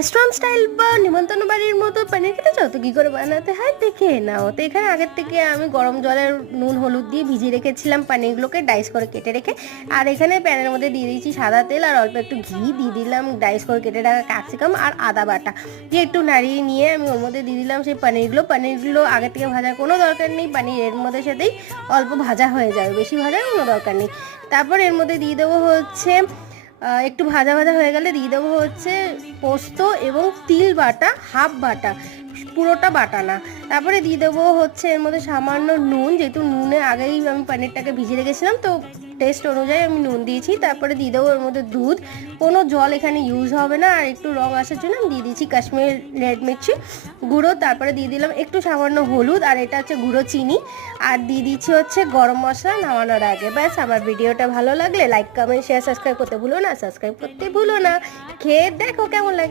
Restaurant style বা নিমন্ত্রণ বাড়ির মতো পনির খেতে চাও তো কী করে বানাতে হয় দেখে নাও। তো এখানে আগের থেকে আমি গরম জলের নুন হলুদ দিয়ে ভিজিয়ে রেখেছিলাম পনিরগুলোকে ডাইস করে কেটে রেখে। আর এখানে প্যানের মধ্যে দিয়ে দিয়েছি সাদা তেল আর অল্প একটু ঘি, দিয়ে দিলাম ডাইস করে কেটে রাখা ক্যাপসিকাম আর আদা বাটা দিয়ে একটু নাড়িয়ে নিয়ে আমি ওর মধ্যে দিয়ে দিলাম সেই পনিরগুলো আগে থেকে ভাজার কোনো দরকার নেই, পনির এর মধ্যে সাথেই অল্প ভাজা হয়ে যাবে, বেশি ভাজার কোনো দরকার নেই। তারপর এর মধ্যে দিয়ে দেবো হচ্ছে একটু ভাজা ভাজা হয়ে গেলে দিয়ে দেবো হচ্ছে পোস্ত এবং তিল বাটা, হাফ বাটা, পুরোটা বাটা না। তারপরে দিয়ে দেবো হচ্ছে এর মধ্যে সামান্য নুন, যেহেতু নুনে আগেই আমি পনিরটাকে ভিজিয়ে রেখেছিলাম তো টেস্ট অনুযায়ী আমি নুন দিয়েছি। তারপরে দিয়ে দেবো এর মধ্যে দুধ, কোনো জল এখানে ইউজ হবে না। আর একটু রং আসার জন্য আমি দিয়ে দিয়েছি কাশ্মীর রেড মির্চি গুঁড়ো। তারপরে দিয়ে দিলাম একটু সামান্য হলুদ, আর এটা হচ্ছে গুঁড়ো চিনি, আর দিয়ে দিচ্ছি হচ্ছে গরম মশলা নামানোর আগে। ব্যাস, আমার ভিডিওটা ভালো লাগলে লাইক কমেন্ট শেয়ার সাবস্ক্রাইব করতে ভুলো না, খেয়ে দেখো কেমন লাগে।